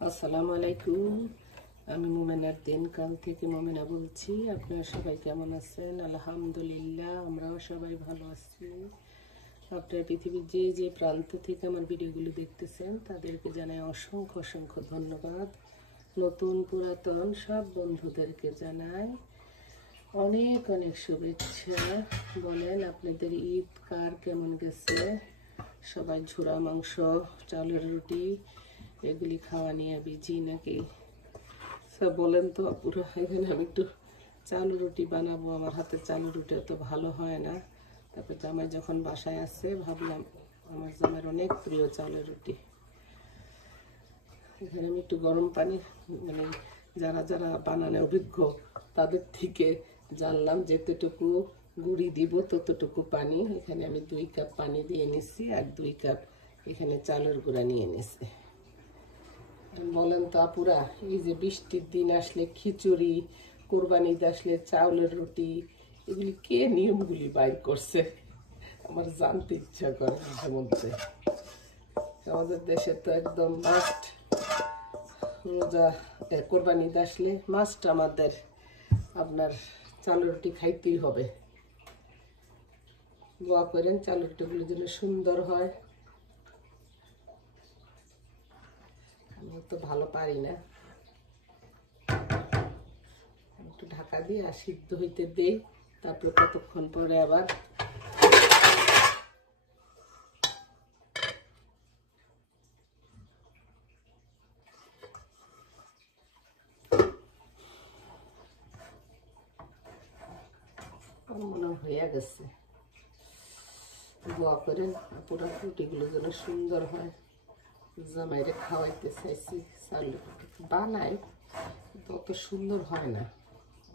আসসালামু আলাইকুম। আমি মোমেনার দিনকাল থেকে মোমেনা বলছি। আপনারা সবাই কেমন আছেন? আলহামদুলিল্লাহ, আমরাও সবাই ভালো আছি। আপনারা পৃথিবীর যে যে প্রান্ত থেকে আমার ভিডিওগুলো দেখতেছেন তাদেরকে জানাই অসংখ্য অসংখ্য ধন্যবাদ। নতুন পুরাতন সব বন্ধুদেরকে জানাই অনেক অনেক শুভেচ্ছা। বলেন আপনাদের ঈদ কার কেমন গেছে? সবাই ঝুরা মাংস, চালের রুটি এগুলি খাওয়া নিয়ে বিজি নাকি? স্যার বলেন তো পুরো। এখানে আমি একটু চাল রুটি বানাবো। আমার হাতের চাল রুটি এত ভালো হয় না। তারপর জামাই যখন বাসায় আসছে ভাবলাম আমার জামাইয়ের অনেক প্রিয় চালের রুটি। এখানে আমি একটু গরম পানি, মানে যারা যারা বানানো অভিজ্ঞ তাদের থেকে জানলাম যেতটুকু গুঁড়ি দিব ততটুকু পানি। এখানে আমি 2 কাপ পানি দিয়ে নিচ্ছি আর 2 কাপ এখানে চালের গুঁড়া নিয়ে নিচ্ছি। বলেন তো আপুরা, এই যে বৃষ্টির দিন আসলে খিচুড়ি, কোরবানি ঈদ আসলে চাউলের রুটি, এগুলি কে নিয়মগুলি বাইর করছে? আমার জানতে ইচ্ছা করে মাঝে মধ্যে। আমাদের দেশে তো একদম মাস্ট, রোজা কোরবানি ঈদ আসলে মাস্ট আমাদের আপনার চাউলের রুটি খাইতেই হবে। দোয়া করেন চাউলের রুটিগুলো যেন সুন্দর হয়। আমি তো ভালো পারি না। একটু ঢাকা দিয়ে আর সিদ্ধ হইতে দেই, তারপরে কতক্ষণ পরে আবার মনে হয়ে গেছে। দোয়া করেন পুরো রুটিগুলো যেন সুন্দর হয়। জামাইরে খাওয়াইতে চাইছি, চাউলের রুটি বানাই কিন্তু অত সুন্দর হয় না।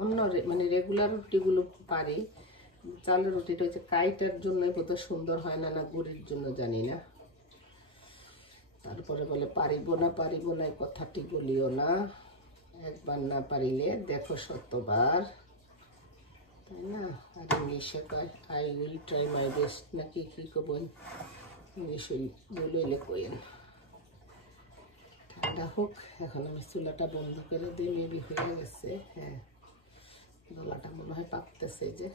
অন্য মানে রেগুলার রুটিগুলো পারি, চালের রুটিটা হচ্ছে কাইটার জন্য বোধহয় সুন্দর হয় না, না গুড়ির জন্য জানি না। তারপরে বলে পারিব না এই কথাটি বলিও না, একবার না পারিলে দেখো শতবার, তাই না? আর ইংলিশে কয় I will try my best নাকি কি কবেন, ইংলিশ বললে কইেন। ঠান্ডা হোক, এখন আমি চুলাটা বন্ধ করে দিই। মেবি হয়ে গেছে। হ্যাঁ, গলাটা মনে হয় পাকতেছে। যে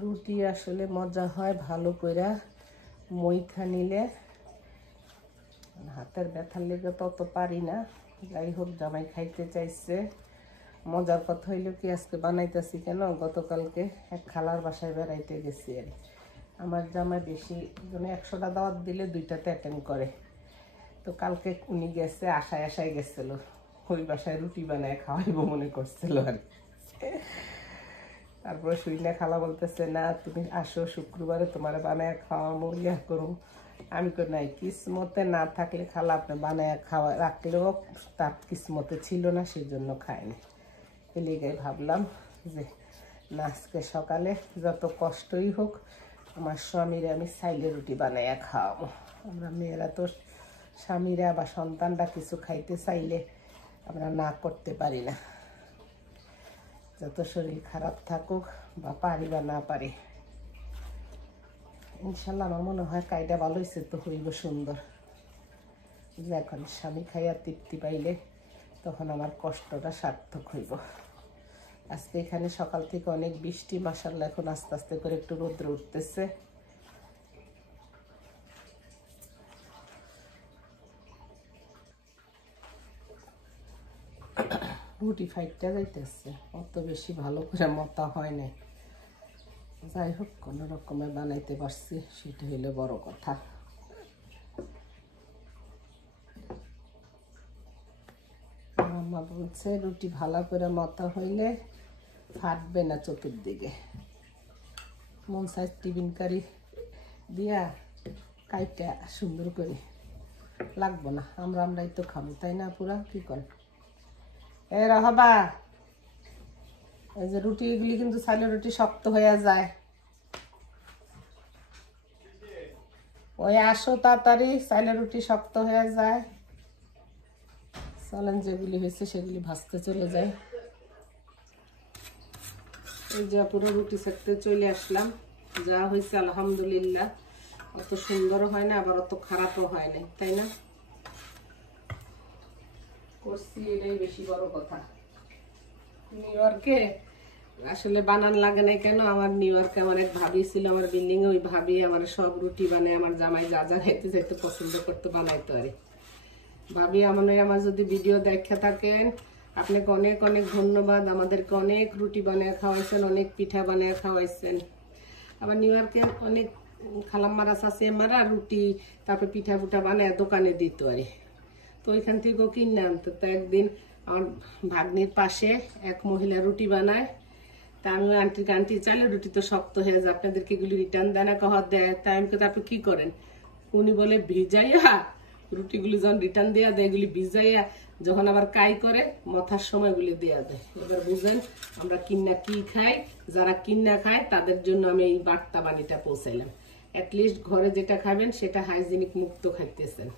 রুটি আসলে মজা হয় ভালো করে মইখা নিলে। হাতের ব্যথার লেগে তত পারি না। যাই হোক, জামাই খাইতে চাইছে। মজার কথা হইল কি, আজকে বানাইতেছি কেন, গতকালকে এক খালার বাসায় বেড়াইতে গেছি। আর আমার জামাই বেশি জনে 100টা দাওয়াত দিলে 2টাতে অ্যাটেন্ড করে। তো কালকে উনি গেছে, আশায় গেছিল ওই বাসায় রুটি বানায় খাওয়াইব মনে করছিল আর। তারপরে শুইনা খালা বলতেছে না তুমি আসো শুক্রবারে তোমার বানায় খাওয়াবো, ইয়া করুম। আমি তো নাই, কিসমতে না থাকলে খালা আপনি বানায় খাওয়া রাখলেও তার কিসমতে ছিল না, সেই জন্য খায়নি। এই লেগে ভাবলাম যে না, আজকে সকালে যত কষ্টই হোক আমার স্বামীরা আমি চাইলে রুটি বানাইয়া খাওয়াবো। আমরা মেয়েরা তো স্বামীরা বা সন্তানরা কিছু খাইতে চাইলে আমরা না করতে পারি না, যত শরীর খারাপ থাকুক বা পারি বা না পারি। ইনশাল্লাহ আমার মনে হয় কাইটা ভালো হয়েছে, তো হইব সুন্দর। এখন স্বামী খাইয়া তৃপ্তি পাইলে তখন আমার কষ্টটা সার্থক হইব। আজকে এখানে সকাল থেকে অনেক বৃষ্টি, মাশাআল্লাহ এখন আস্তে আস্তে করে একটু রৌদ্র উঠতেছে। রুটি ফাইটটা যাইতেছে, অত বেশি ভালো করে মতা হয় না। যাই হোক, কোনো রকমে বানাইতে পারছি, সেটা হইলে বড় কথা। আম্মা বলছে রুটি ভালো করে মতা হইলে ফাটবে না চতুর্দিকে। মন সাইজ টিফিন কারি দিয়া কাইটা সুন্দর করে লাগবো না, আমরাই তো খাবো, তাই না পুরা? কি করে এ রাহবা, এই যে রুটি এগুলি কিন্তু চালের রুটি শক্ত হয়ে যায়। ওই আসো তাড়াতাড়ি, চালের রুটি শক্ত হয়ে যায়। চলেন, যেগুলি হয়েছে সেগুলি ভাজতে চলে যায়। এই যে পুরো রুটি সেকতে চলে আসলাম। যা হয়েছে আলহামদুলিল্লাহ। অত সুন্দর হয় না, আবার অত খারাপও হয় না, তাই না? করছি, এটাই বেশি বড় কথা। নিউ ইয়র্কে আসলে বানান লাগে না কেন, আমার নিউ ইয়র্কে আমার এক ভাবি ছিল আমার বিল্ডিং এ, ওই ভাবি আমার সব রুটি বানায়, আমার জামাই যা যা খাইতে চাইতে পছন্দ করতে বানাইতে পারে। ভাবি আমার যদি ভিডিও দেখে থাকেন, আপনাকে অনেক অনেক ধন্যবাদ। আমাদেরকে অনেক রুটি বানিয়ে খাওয়াইছেন, অনেক পিঠা বানিয়ে খাওয়াইছেন। আবার নিউ ইয়র্কে অনেক খালাম্মারা শাশুড়িমারা রুটি তারপর পিঠা পুঠা বানায় দোকানে দিত আরে, তো ওইখান থেকেও কিনে আনতো। তো একদিন আমার ভাগ্নির পাশে এক মহিলা রুটি বানায়, তা আমি আন্টি চাইলে রুটি তো শক্ত হয়ে যায়, আপনাদেরকে এগুলি রিটার্ন দেয় না? কহ দেয়। তাই আমি তারপর কি করেন? উনি বলে ভিজাইয়া রুটিগুলি যখন রিটার্ন দেওয়া দেয়, এগুলি ভিজাইয়া যখন আবার কাই করে মথার সময় এগুলি দেওয়া দেয়। এবার বুঝেন আমরা কিন্না কি খাই, যারা কিন্না খায় তাদের জন্য আমি এই বার্তা বাণীটা পৌঁছাইলাম। অ্যাটলিস্ট ঘরে যেটা খাবেন সেটা হাইজিনিক মুক্ত খাইতেছেন।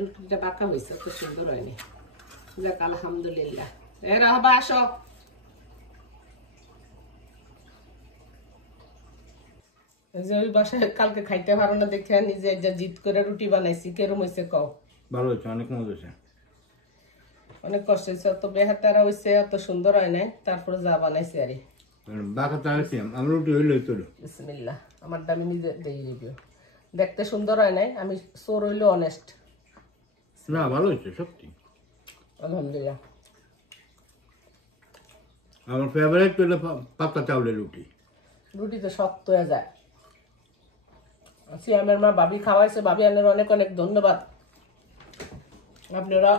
রুটিটা বাঁকা হয়েছে, অত সুন্দর হয়নি। যাক আলহামদুলিল্লাহ। এ রাহবা আসো। ওই বাসায় কালকে খাইতে পারো না দেখে নিজে জিদ করে রুটি বানাইছি, কেরম হয়েছে কও? ভালো হয়েছে, অনেক মজা হয়েছে। অনেক কষ্ট হয়েছে, অত বেহাতারা হয়েছে, অত সুন্দর হয় নাই, তারপরে যা বানাইছি আরে। বাঁকা চাইছি আমি, রুটি হইলে তো বিসমিল্লাহ। আমার দামি নিজে দিয়ে রিভিউ। দেখতে সুন্দর হয় নাই, আমি চোর হইলো অনেস্ট। না ভালো হয়েছে সত্যি, আলহামদুলিল্লাহ। আমার ফেভারিট হলো পাতলা চাউলের রুটি। রুটি তো শক্ত হয়ে যায়। সিয়ামের মা ভাবি খাওয়াইছে, ভাবি আনের অনেক অনেক ধন্যবাদ। আপনারা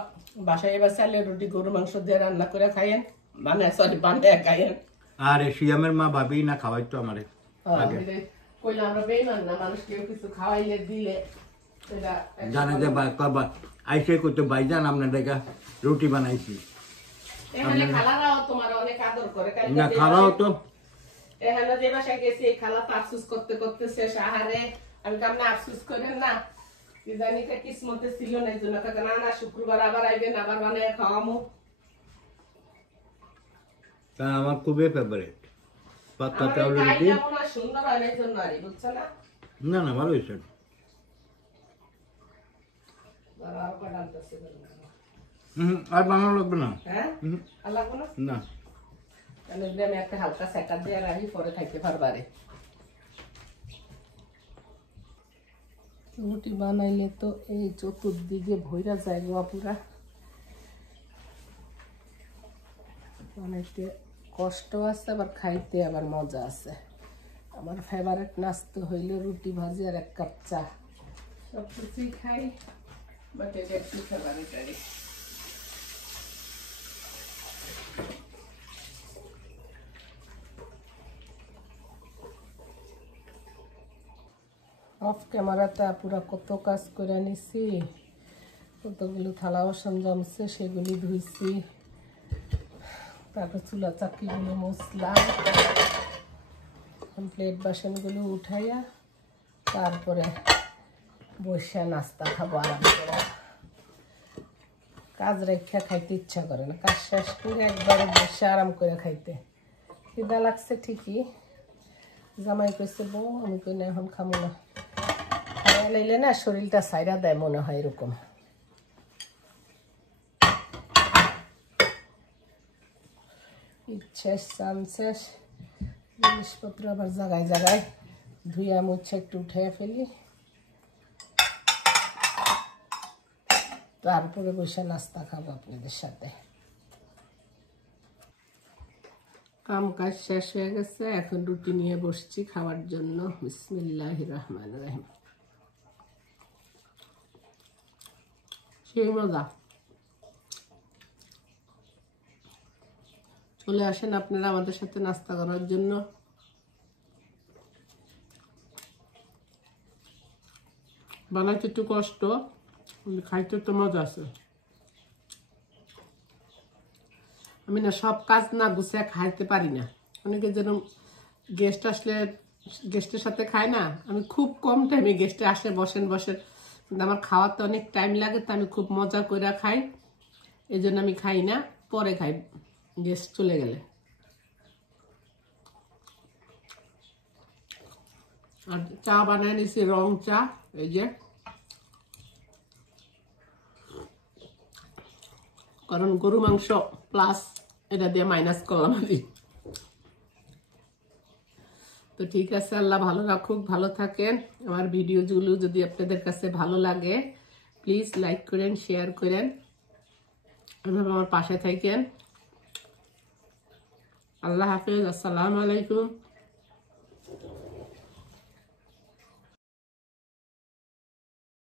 বাসায় এবার চালের রুটি গরু মাংস দিয়ে রান্না করে খাইয়েন, বানায় খাইয়েন। আর সিয়ামের মা ভাবি না খাওয়াইতো আমারে আগে। কইলে আমরা বেইমান না, মানুষ কেউ কিছু খাওয়াইলে দিলে জানে যে আইসে করতে ভাইজান আপনার দেখা রুটি বানাইছি। এখানে খালারাও তোমার অনেক আদর করে। না খাওয়াও তো এখানে যে বাসায় গেছি এই খালা তো আফসুস করতে করতে শেষ। আহারে আমি কেমন আফসুস করেন না, কি জানি কিসমতে ছিল না, এই জন্য না না শুক্রবার আবার আইবেন, আবার বানায় খাওয়ামো। তা আমার খুবই ফেভারিট পাতলা চাউলের রুটি। সুন্দর হয় না, এই জন্য আর বুঝছো না। না না ভালো হয়েছে। আর বানানো লাগবে না। হ্যাঁ আর লাগবে না না, আমি একটা হালকা সেকার দিয়ে রাখি, পরে খাইতে পারবারে। রুটি বানাইলে তো এই চতুর্দিকে ভইরা যায় গো পুরা, বানাইতে কষ্ট আছে আবার খাইতে আবার মজা আছে। আমার ফেভারিট নাস্তা হইলে রুটি ভাজি আর এক কাপ চা। সব কিছুই খাই, বাট এটা একটু ফেভারিট আর। অফ ক্যামেরাতে পুরা কত কাজ করে নিছি, কতগুলো থালা বাসন জমছে সেগুলি ধুইছি, তারপর চুলা চাকিগুলো মুছলাম, প্লেট বাসনগুলো উঠাইয়া তারপরে বসে নাস্তা খাবো আরাম করে। কাজ রেখা খাইতে ইচ্ছা করে না, কাজ শেষ করে একবারে বসে আরাম করে খাইতে খিদা লাগছে ঠিকই। জামাই কইছে বউ, আমি কই না এখন খাবো না, খাওয়া লাইলে না শরীরটা সাইরা দেয় মনে হয় এরকম। শেষ চান শেষ, জিনিসপত্র আবার জায়গায় জায়গায় ধুইয়া মুছে একটু উঠে ফেলি, তারপরে বসে নাস্তা খাবো আপনাদের সাথে। কাম কাজ শেষ হয়ে গেছে, এখন রুটি নিয়ে বসছি খাওয়ার জন্য। বিসমিল্লাহির রহমানির রহিম। সেই মজা। চলে আসেন আপনারা আমাদের সাথে নাস্তা করার জন্য। বানাইতে একটু কষ্ট, খাইতে তো মজা আছে। আমি না সব কাজ না গুছিয়ে খাইতে পারি না। অনেকে যেন গেস্ট আসলে গেস্টের সাথে খায় না, আমি খুব কম টাইমে গেস্টে আসে বসেন কিন্তু আমার খাওয়াতে অনেক টাইম লাগে, তো আমি খুব মজা করে খাই, এই জন্য আমি খাই না, পরে খাই গেস্ট চলে গেলে। আর চা বানায় নিছি রং চা, এই যে, কারণ গরু মাংস প্লাস এটা দিয়ে মাইনাস করলাম আমি। তো ঠিক আছে, আল্লাহ ভালো রাখুক, ভালো থাকেন। আমার ভিডিওগুলো যদি আপনাদের কাছে ভালো লাগে প্লিজ লাইক করেন, শেয়ার করেন, এভাবে আমার পাশে থাকেন। আল্লাহ হাফেজ, আসসালামু আলাইকুম।